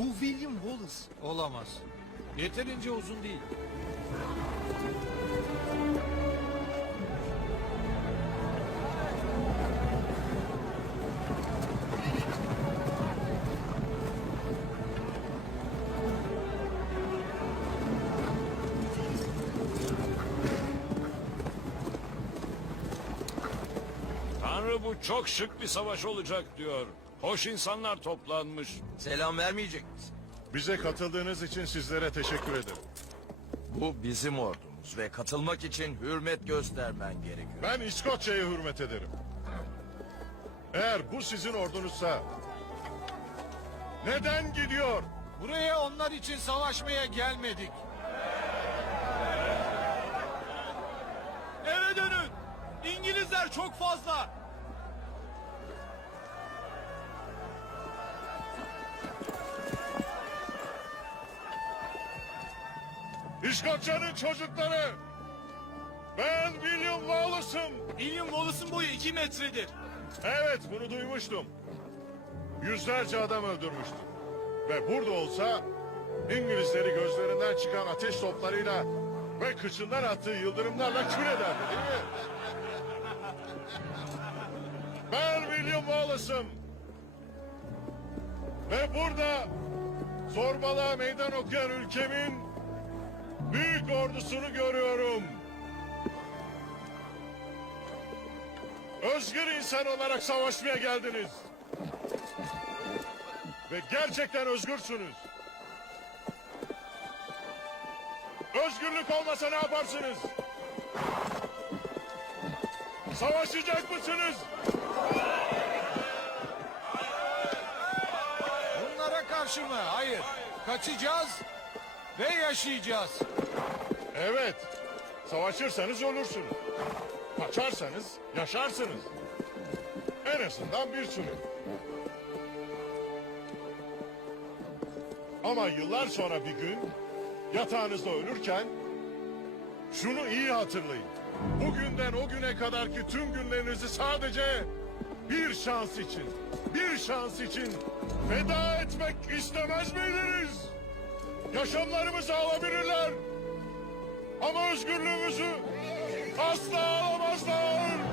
Bu William Wallace. Olamaz. Yeterince uzun değil. Tanrı bu çok şık bir savaş olacak diyor. Hoş insanlar toplanmış. Selam vermeyecek misin? Bize katıldığınız için sizlere teşekkür ederim. Bu bizim ordumuz ve katılmak için hürmet göstermen gerekiyor. Ben İskoçya'ya hürmet ederim. Eğer bu sizin ordunuzsa... Neden gidiyor? Buraya onlar için savaşmaya gelmedik. Eve dönün. İngilizler çok fazla. İskoçya'nın çocukları! Ben William Wallace'ım. William Wallace'ın boyu 2 metredir. Evet bunu duymuştum. Yüzlerce adam öldürmüştüm. Ve burada olsa İngilizleri gözlerinden çıkan ateş toplarıyla ve kıçından attığı yıldırımlarla kül ederdi değil mi? Ben William Wallace'ım. Ve burada zorbalığa meydan okuyan ülkemin büyük ordusunu görüyorum. Özgür insan olarak savaşmaya geldiniz. Ve gerçekten özgürsünüz. Özgürlük olmasa ne yaparsınız? Savaşacak mısınız? Bunlara karşı mı? Hayır. Kaçacağız ve yaşayacağız. Evet. Savaşırsanız olursunuz. Kaçarsanız yaşarsınız. En azından bir süre. Ama yıllar sonra bir gün yatağınızda ölürken şunu iyi hatırlayın. Bugünden o güne kadarki tüm günlerinizi sadece bir şans için, bir şans için feda etmek istemez miydiniz? Yaşamlarımızı alabilirler. Ama özgürlüğümüzü asla alamazlar.